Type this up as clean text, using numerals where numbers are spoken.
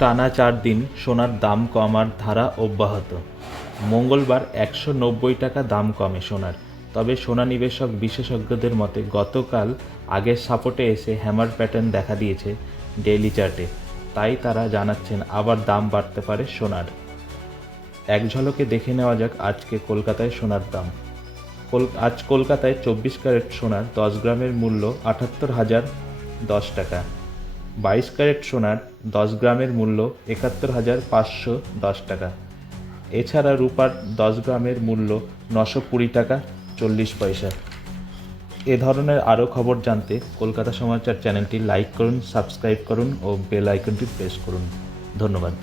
টানা 4 দিন সোনার দাম কমার ধারা অব্যাহত। মঙ্গলবার 190 টাকা দাম কমে সোনার। তবে সোনা নিবেশক বিশেষজ্ঞদের মতে গতকাল আগের সাপোর্টে এসে হ্যামার প্যাটার্ন দেখা দিয়েছে ডেইলি চার্টে। তাই তারা জানাচ্ছেন আবার দাম বাড়তে পারে সোনার। এক ঝলকে দেখে নেওয়া যাক আজকে কলকাতায় সোনার দাম। আজ কলকাতায় 24 ক্যারেট সোনার 10 গ্রামের মূল্য 78,010 টাকা। 22 ক্যারেট সোনার 10 গ্রামের মূল্য 71,510 টাকা। এছাড়া রূপার 10 গ্রামের মূল্য 920 টাকা 40 পয়সা। এ ধরনের আরও খবর জানতে কলকাতা সমাচার চ্যানেলটি লাইক করুন, সাবস্ক্রাইব করুন ও বেল আইকনটি প্রেস করুন। ধন্যবাদ।